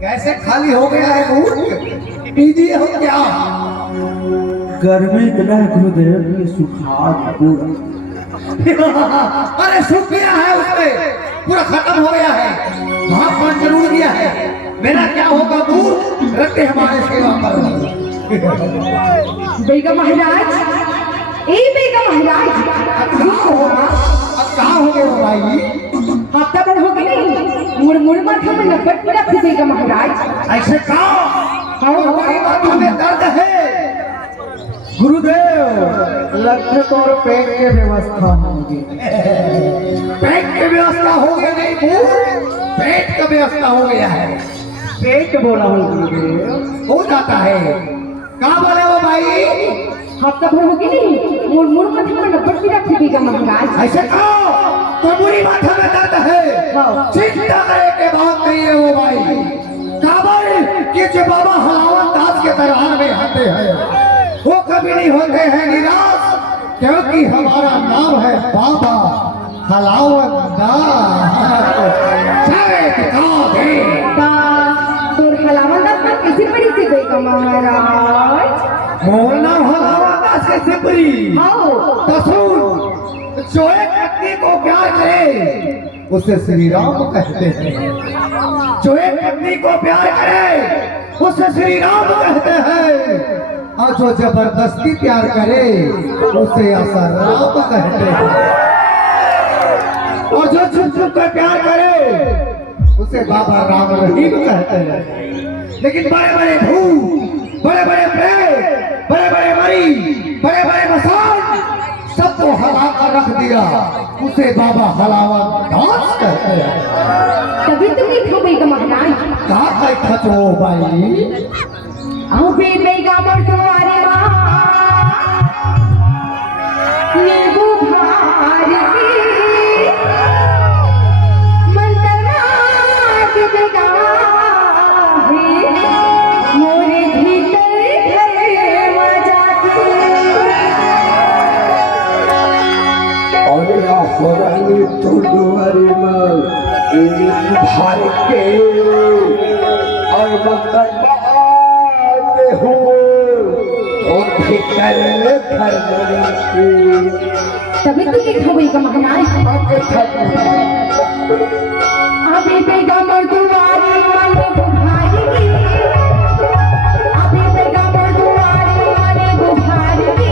कैसे खाली हो गया है मुंह? पीजिए हो क्या? गर्मी इतना है गुरुदेव कि सुखा पूरा। अरे सूख गया है, उसमें पूरा खत्म हो गया है, वहां पान जरूर गया है। मेरा क्या होगा? दूर रखते हमारे सेवा पर। बेगम महाराज, ए बेगम महाराज, अब कहाँ हो गए हो भाई? हफ्ता भर हो गए नहीं, मुड़ माथा में लपट पड़ा थी बेगम महाराज। ऐसे कहा हमारी माथा में दर्द है। गुरुदेव लगते तो और पेट के व्यवस्था होगी। पेट की व्यवस्था हो गई नहीं, पेट का व्यवस्था हो गया है। पेट बोला हूँ गुरुदेव, हो जाता है। कहाँ बोले हो भाई? हफ्ता भर हो गए नहीं, मुड़ माथा में लपट पड़ा थी बेगम महाराज। ऐसे कहो तो बुरी माथा में दर्द है। हाँ। चिंता करे के बात नहीं है वो भाई। काबल के जो बाबा हलावत दास के दरबार में आते हैं वो कभी नहीं होते हैं निराश, क्योंकि हमारा नाम है बाबा हलावत दास। तोर हलावत दास कैसे पड़ी थी बेगम महाराज? मोर नाम हलावत दास कैसे पड़ी? हाँ। तो सुन, जो एक व्यक्ति को प्यार करे उसे श्री राम कहते हैं। जो एक व्यक्ति को प्यार करे उसे श्री राम कहते हैं, और जो जबरदस्ती प्यार करे उसे आसाराम कहते हैं। और जो चुप चुप कर प्यार करे उसे बाबा राम रहीम कहते हैं। लेकिन बड़े बड़े भूत, बड़े बड़े प्रेत, बड़े बड़े मरी, बड़े बड़े मसान सबको हला कर रख दिया, उसे बाबा हलावत दास कहते हैं। तभी तुम नहीं खो बेगम महाराज। कहा है खचो भाई? अबे बेगम तुम्हारे माँ नींबू भारती मंतना के बेगम मोरे भीतर घर मजा और आफरानी तो दुआरे में भारत के और मंगल हो और भीतर घर तभी तुम नहीं खो बेगम महाराज। अबे बेगम तुम्हारे मन बुझाएगी, अबे बेगम तुम्हारे मन बुझाएगी,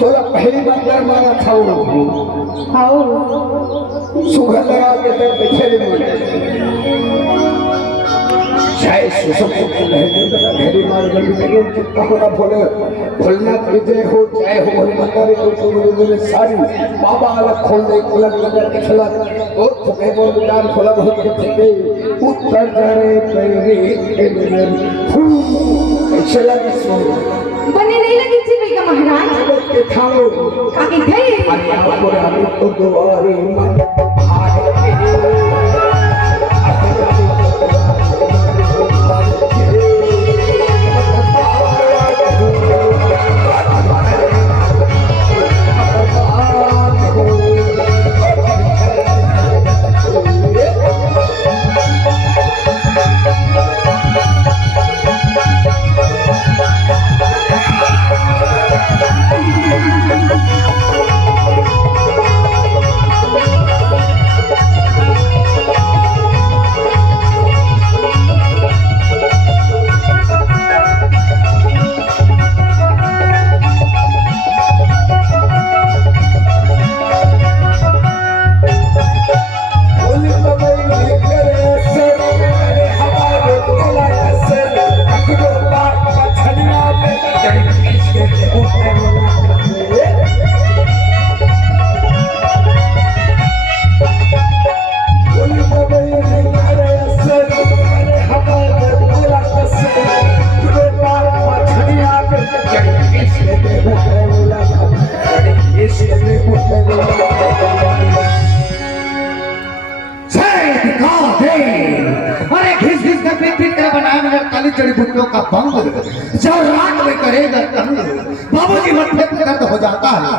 थोड़ा पहली बार मारा था सुबह लगा के तक चाहे घेरी मार बोले भोलना विजय हो चाहे हो भोले मंदारी को सारी बाबा अलग खोल दे अलग लगा खिला और थके बोल जान खोला बहुत के उत्तर करे पैरी ऐसे लगी सो बने नहीं लगी थी बेगम महाराज। के खाओ आगे थे अरे तो दुआरे मन भाई तत्कालीन जड़ी बूटियों का भंग जब रात में करेगा तंग, बाबूजी मत्थे पे दर्द हो जाता है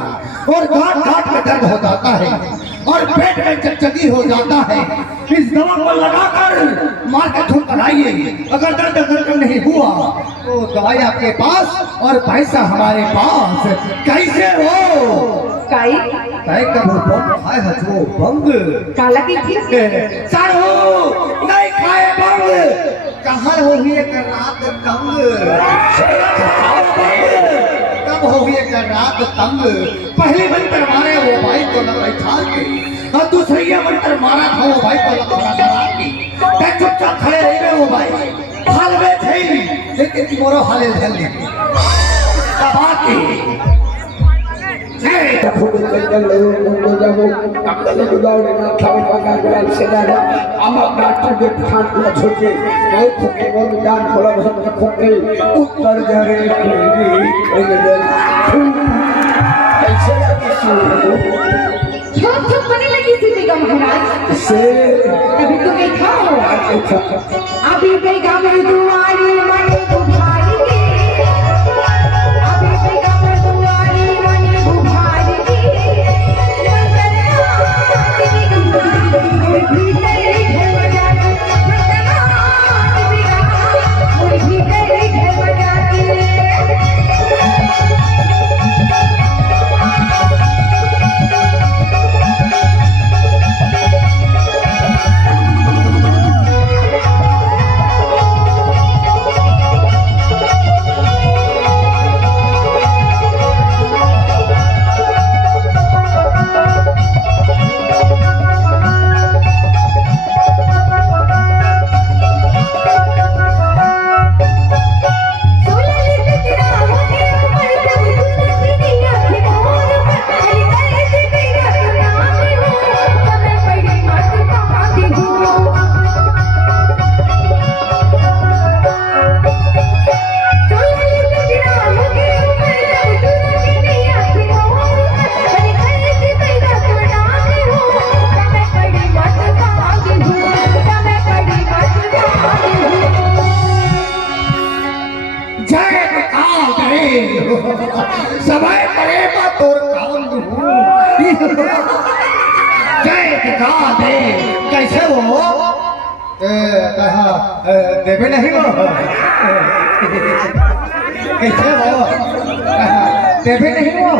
और गांठ गांठ में दर्द हो जाता है और पेट में चकचकी हो जाता है। इस दवा को लगाकर मार के धूप कराइए। अगर दर्द खत्म नहीं हुआ तो दवाई आपके पास और पैसा हमारे पास। कैसे हो? काई तय कब बम खाए हजो बंग काला की ठीक सारो नहीं खाए बंग। कहाँ हो गई एक रात तंग, कब हो गई एक रात तंग। पहली मंत्र मारे वो भाई को न बैठा के और दूसरी मंत्र मारा था वो भाई को लगा के। तय चुपचाप खड़े रहे वो भाई हाल में थे लेकिन मोरो हाले जल्दी दबाती छोट छोट बने लगी थी बेगम महाराज। अभी तो देखा हो अभी बेगम दुआरी मने बुझारी के, अभी बेगम दुआरी मने बुझारी के। समय करे तोर काम जय दिखा दे। कैसे हो? कहा देवे नहीं हो? कैसे हो? देवे नहीं हो?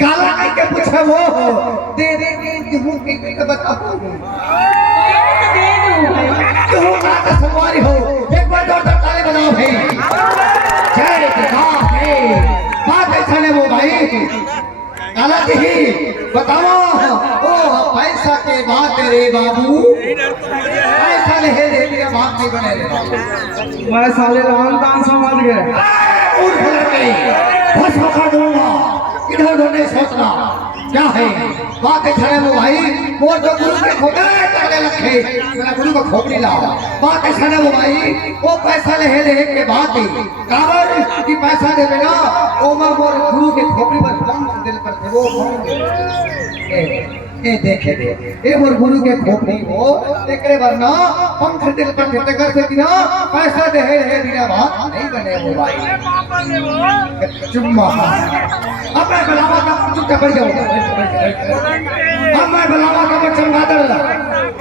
काला कह के पूछे वो दे दे के बताओ क्यों रात सवारी हो। एक बार जोर से ताली बजाओ भाई। जय दिखा दे। बात ऐसा नहीं वो भाई काला जी बताओ ओ पैसा के बात रे बाबू ऐसा नहीं रे मेरा बाप नहीं बने रे। मैं साले राम दान समझ गए। उठ के बस होकर दूंगा इधर उधर नहीं सोचना क्या है। बात ऐसा है वो भाई वो जो गुरु के खोपड़े करने लगे मेरा गुरु का खोपड़ी लाओ। बात ऐसा है वो भाई वो पैसा ले के बात काबर की पैसा दे बिना ओ मैं वो गुरु के खोपड़ी पर बम दिल पर थे वो ए देखे दे ए मोर गुरु के खोपड़ी हो एकरे वरना पंख दिल पर थे कर से बिना पैसा दे बिना बात नहीं बने वो भाई। चुम्मा अब मैं बुलावा का चुपचाप बैठ जाओ। अब मैं बुलावा का चमगादड़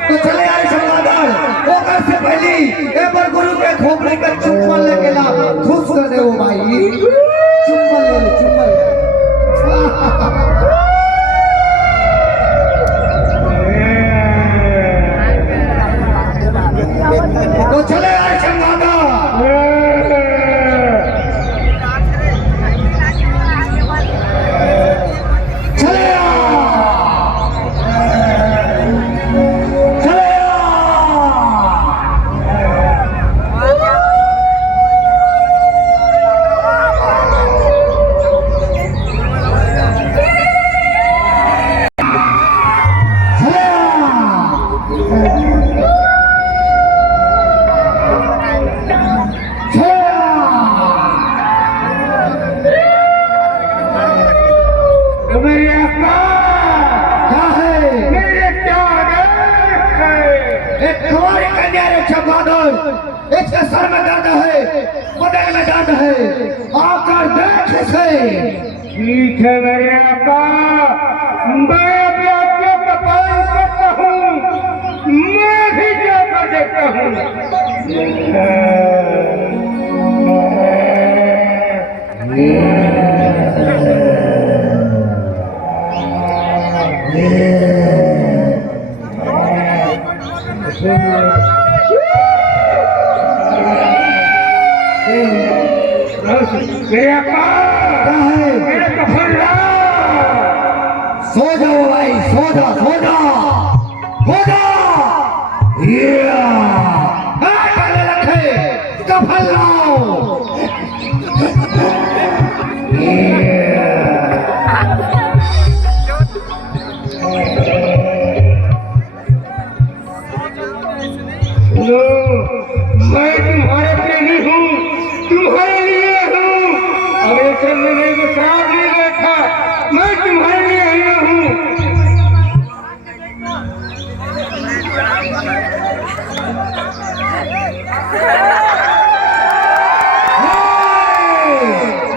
तो चले आए चमगादड़ वो घर से पहली एक बार गुरु के खोपड़ी का चुम्मा लेके ला खुश कर दे वो भाई। चुम्मा ले चुम्मा ले। तो चले आए चमगादड़ चले आ चमगादड़, इसके सर में दर्द है, बदन में दर्द है, आकर देख इसे। ठीक है मेरे आका, मैं अभी आपके तपान करता हूँ, मैं भी जाकर देखता मेरे आका, मेरे कफन ला। सो जाओ भाई, सो जा, सो जा, सो जा। पहले रखे कफन लाओ। लो, मैं तुम्हारे प्रेमी हूँ, तुम्हारे लिए हूँ। अगले जन्म में मेरे को श्राप नहीं बैठा, मैं तुम्हारे लिए आया हूँ।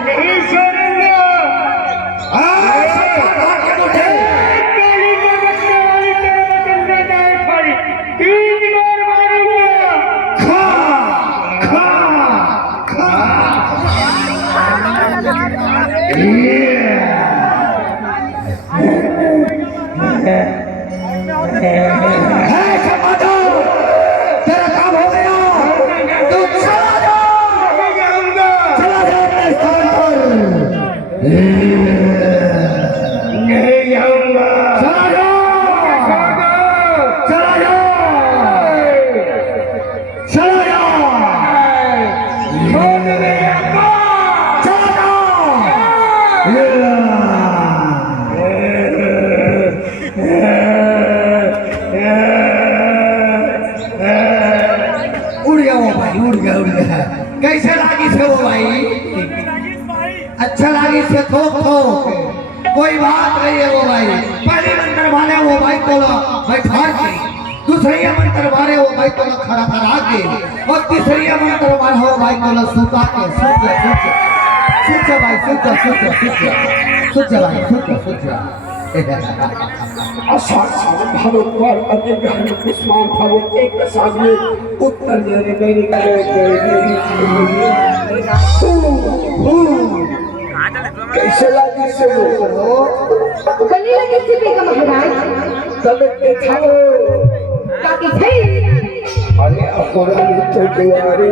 नहीं सुनेंगे। तेरा काम हो गया, तू चला जा, चला जा अपने स्थान पर। नहीं जाऊंगा। चला जा, चला जा, चला जा, चला जा। उड़ गया वो भाई, उड़ गया, उड़ गया। कैसे लागी से वो भाई? अच्छा लागी से थोक थोक, कोई बात नहीं है वो भाई। पहले मंत्र मारे वो भाई तो बैठा के, दूसरी मंत्र मारे वो भाई तो खड़ा करा के, और तीसरी मंत्र मारे वो भाई तो सुता के। सुत जा, सुत जा, सुत जा भाई, सुत जा, सुत जा, सुत जा, सुत जा भाई, सुत जा, सुत जा। आषाढ़ सावन भादो पर अति गहन कुसुम भाव एक साथ में उत्तर देने मेरी कैसे लगी से बनी लगी थी बेगम महाराज। तब देखा काकी थी अरे अखोरा तो तैयारी